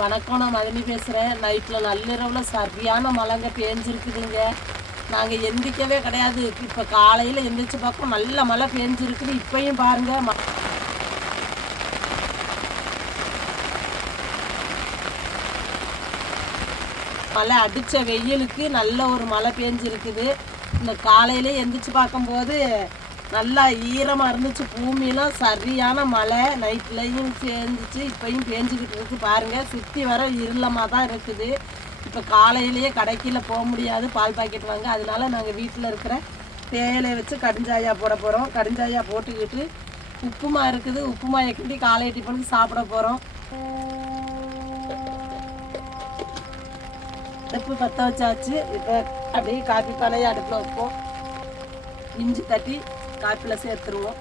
வணக்கம், நான் மதினி பேசுகிறேன். நைட்டில் நள்ளிரவில் சரியான மழைங்க பேஞ்சிருக்குதுங்க. நாங்கள் எந்திரிக்கவே கிடையாது. இப்போ காலையில் எந்திரிச்சு பார்ப்போம், நல்ல மழை பேஞ்சிருக்குது. இப்பயும் பாருங்கள், மழை அடித்த வெயிலுக்கு நல்ல ஒரு மழை பேஞ்சிருக்குது. இந்த காலையிலே எந்திரிச்சு பார்க்கும்போது நல்லா ஈரமாக இருந்துச்சு. பூமியெலாம் சரியான மழை நைட்லையும் பேஞ்சிச்சு, இப்போயும் பேஞ்சிக்கிட்டு இருக்குது. பாருங்கள், சுற்றி வர இருளமாக தான் இருக்குது. இப்போ காலையிலேயே கடைக்கில் போக முடியாது, பால் பாக்கெட் வாங்க. அதனால நாங்கள் வீட்டில் இருக்கிற தேயிலையை வச்சு கடுஞ்சாயா போட போகிறோம். கடுஞ்சாயா போட்டுக்கிட்டு உப்புமா இருக்குது, உப்புமாயை கிண்டி காலை டிஃபனுக்கு சாப்பிட போகிறோம். அடுப்பு பற்ற வச்சாச்சு. இப்போ அப்படியே காப்பி பானையை அடுப்பில் வைப்போம். இஞ்சி தட்டி காப்பில் சேர்த்துருவோம்.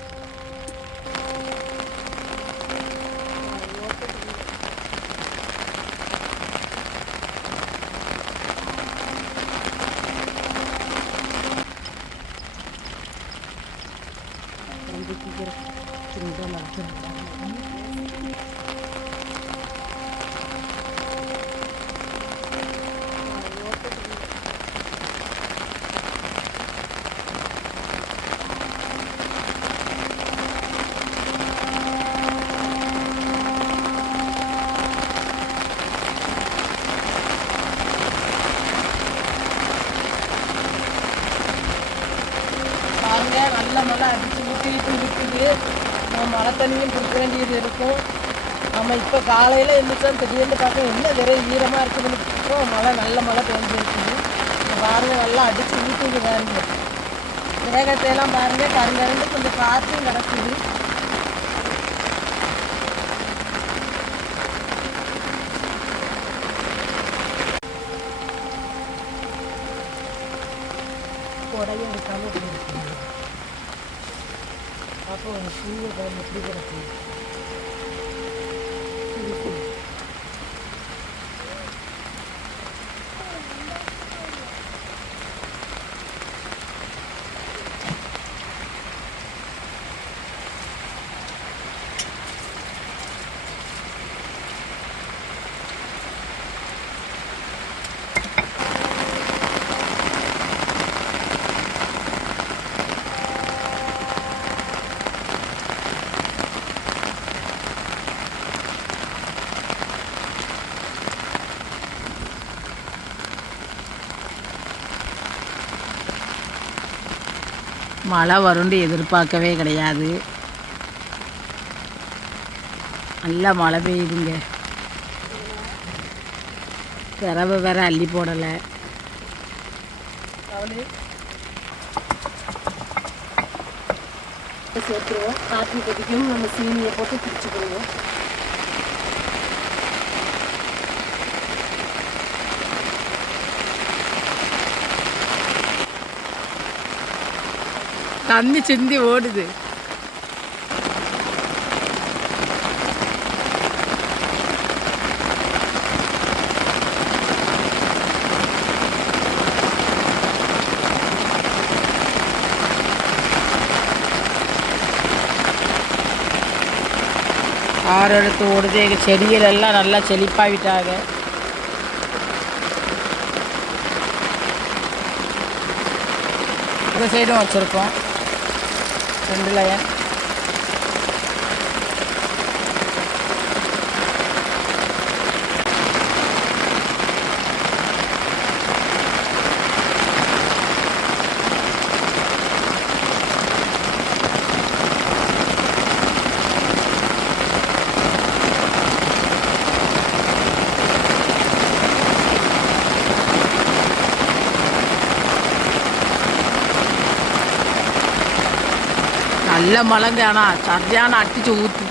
நல்ல மழை அடித்து ஊற்றிட்டு இருக்குது. மழை தண்ணியும் கொடுக்க வேண்டியது இருக்கும். நம்ம இப்போ காலையில் எழுந்திரிச்சா திடீர்னு பார்க்க என்ன நிறைய ஈரமாக இருக்குதுன்னு மழை நல்ல மழை பெஞ்சிருக்குது. பாருங்கள், நல்லா அடித்து ஊற்றுது. பாருங்க, வேகத்தையெல்லாம் பாருங்கள், கருங்கருந்து கொஞ்சம் காற்றும் கிடக்குது. உடைய எடுக்காமல் அப்போ சூரிய பயன் எப்படி கிடக்கு. மழை வரும்னு எதிர்பார்க்கவே கிடையாது. நல்லா மழை பெய்யுதுங்க. பிறவை வேற அள்ளி போடலை. சேர்த்துருவோம். காப்பி கொதிக்கும், நம்ம சீனியை போட்டு பிடிச்சிக்கிடுவோம். தண்ணி சிந்தி ஓடுது. ஆறு எடுத்து ஓடுது. எங்கள் செடிகளெல்லாம் நல்லா செழிப்பாகிட்டாங்க. இந்த சைடும் வச்சுருக்கோம் 2 லைன். நல்ல மழைங்க. ஆனால் சரியான அடிச்சு ஊற்று.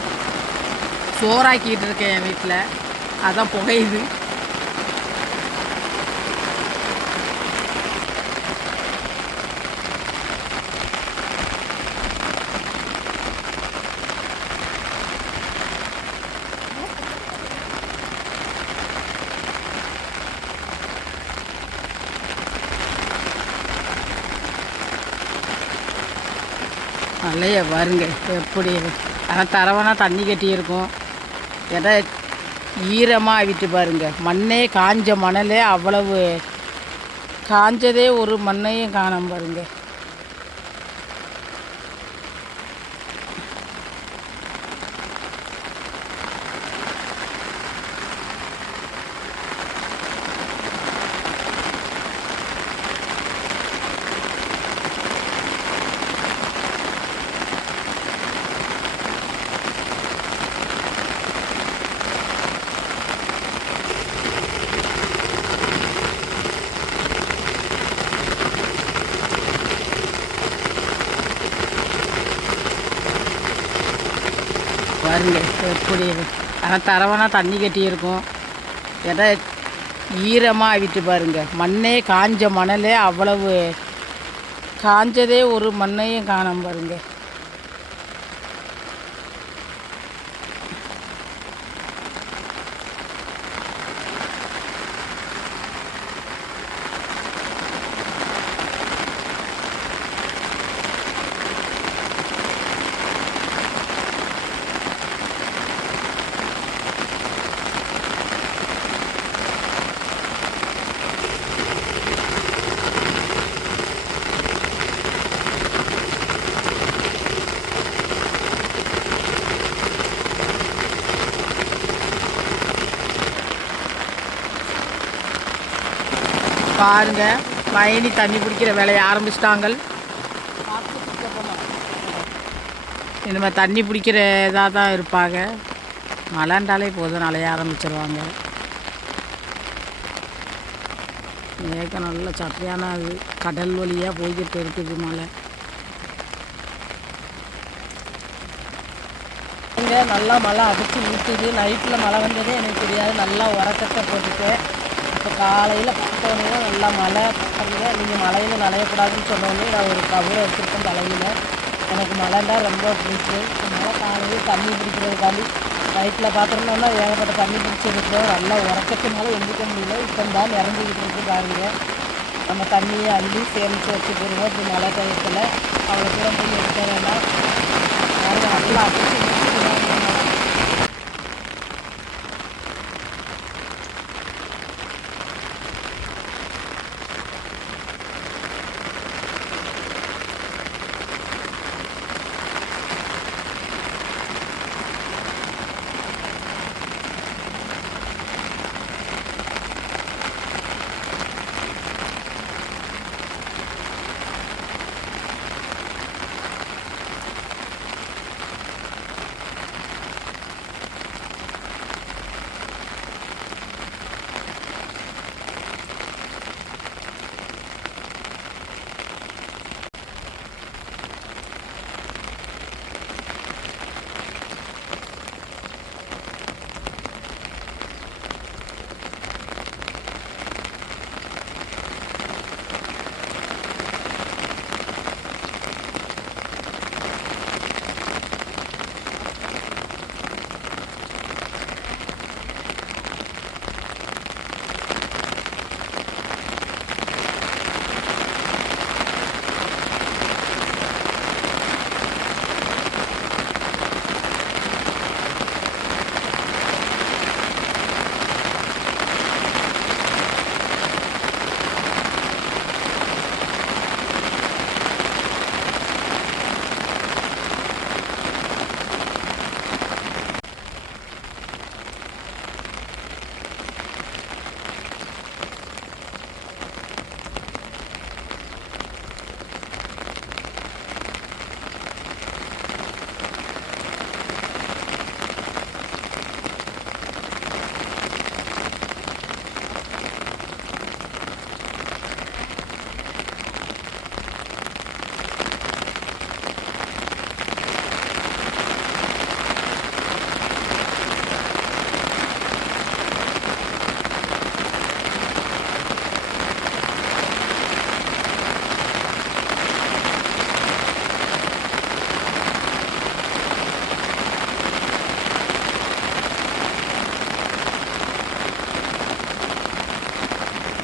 சோறாக்கிட்டு இருக்கேன் என் வீட்டில், அதான் புகையுது. நல்லையா பாருங்க எப்படி. ஆனால் தரவானா தண்ணி கட்டி இருக்கும். எதை ஈரமாக விட்டு பாருங்க. மண்ணே காஞ்ச மணலே அவ்வளவு காஞ்சதே ஒரு மண்ணையும் காணாம பாருங்க. பாருங்க எப்படி ஆனால் தரவனா தண்ணி கட்டி இருக்கும். ஏன்னா ஈரமாக விட்டு பாருங்க. மண்ணே காஞ்ச மணலே அவ்வளவு காஞ்சதே ஒரு மண்ணையும் காணாம பாருங்க. பாருங்க மைனி தண்ணி பிடிக்கிற வேலையை ஆரம்பிச்சிட்டாங்க. இனிமேல் தண்ணி பிடிக்கிற இதாக தான் இருப்பாங்க. மழைண்டாலே போதும் நலைய ஆரம்பிச்சிருவாங்க. மேகம் நல்ல சக்கையான அது கடல் வழியாக போய்கிட்டு இருக்குது மழை. இங்கே நல்லா மழை அடித்து ஊற்றுது. நைட்டில் மழை வந்ததே எனக்கு தெரியாது. நல்லா உரக்கத்தை போட்டுட்டு இப்போ காலையில் பார்த்தோன்னே நல்லா மழை பாருங்க. நீங்கள் மழையில் நனையக்கூடாதுன்னு சொன்னோடனே நான் ஒரு கவரை எடுத்துருக்கேன் தலையில். எனக்கு மழைண்டா ரொம்ப பிடிக்கும். அதனால் காலையில் தண்ணி பிடிக்கிறதுக்காண்டி நைட்டில் பார்த்துருந்தோம்னா ஏகப்பட்ட தண்ணி பிடிச்சிருக்கிறோம். நல்லா உரக்கத்தினால எந்திரிக்க முடியல. இப்போ தான் இறங்கிக்கிட்டு இருக்கு பாருங்க. நம்ம தண்ணியை அள்ளி சேமித்து வச்சுக்கிறோம். இப்படி மழை டயத்தில் அவ்வளோ தூரம் போய் எடுக்க வேண்டாம். நல்லா அடிச்சு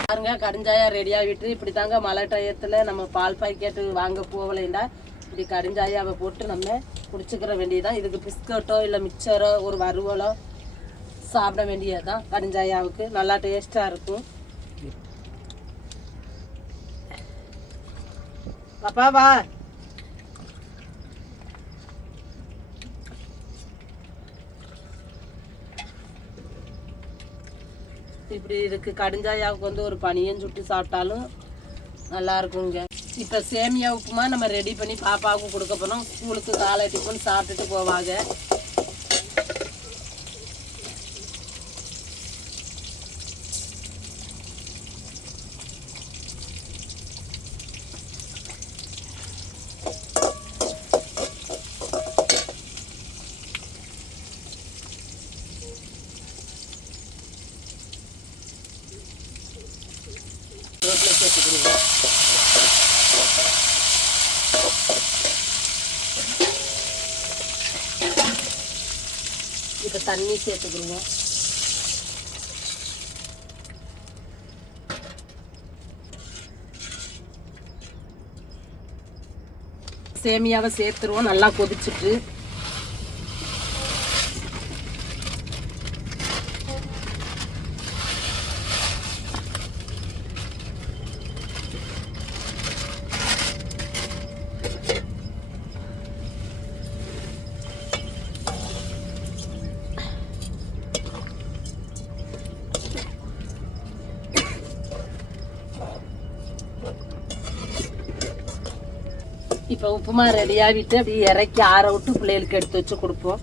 பாருங்க. கடிஞ்சாயா ரெடியாக விட்டு இப்படி தாங்க மழை டயத்தில் நம்ம பால் பாக்கெட்டு வாங்க போகலைண்டா இப்படி கடிஞ்சாயாவை போட்டு நம்ம குடிச்சுக்கிற வேண்டியதான். இதுக்கு பிஸ்கட்டோ இல்லை மிக்சரோ ஒரு வறுவலோ சாப்பிட வேண்டியதுதான். கடுஞ்சாயாவுக்கு நல்லா டேஸ்ட்டாக இருக்கும். பாப்பா வா. இப்படி இருக்கு. கடுஞ்சாயாவுக்கு வந்து ஒரு பனியம் சுட்டு சாப்பிட்டாலும் நல்லா இருக்குங்க. இப்போ சேமியா உப்புமா நம்ம ரெடி பண்ணி பாப்பாவுக்கு கொடுக்க போனோம். ஸ்கூலுக்கு காலை டிஃபன் சாப்பிட்டுட்டு போவாங்க. ரோட்டில் சேர்த்துக்கிறோம். இப்போ தண்ணி சேர்த்துக்கிறோம். சேமியாவை சேர்த்துருவோம். நல்லா கொதிச்சுட்டு இப்போ உப்புமா ரெடியாகிட்டு அப்படியே இறக்கி ஆற விட்டு பிள்ளைகளுக்கு எடுத்து வச்சு கொடுப்போம்.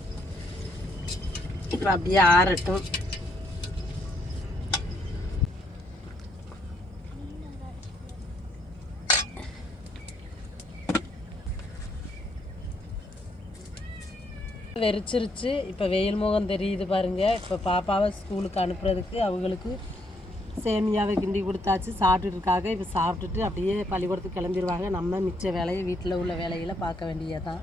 இப்போ அப்படியே ஆறட்டும். வெறிச்சிருச்சு. இப்போ வெயில் முகம் தெரியுது பாருங்க. இப்போ பாப்பாவை ஸ்கூலுக்கு அனுப்புறதுக்கு அவங்களுக்கு சேமியாவை கிண்டி கொடுத்தாச்சு. சாப்பிட்டுட்டு இருக்காங்க. இப்போ சாப்பிட்டுட்டு அப்படியே பள்ளிக்கூடத்துக்கு கிளம்பிடுவாங்க. நம்ம மிச்ச வேலையை வீட்டில் உள்ள வேலைகளை பார்க்க வேண்டியதான்.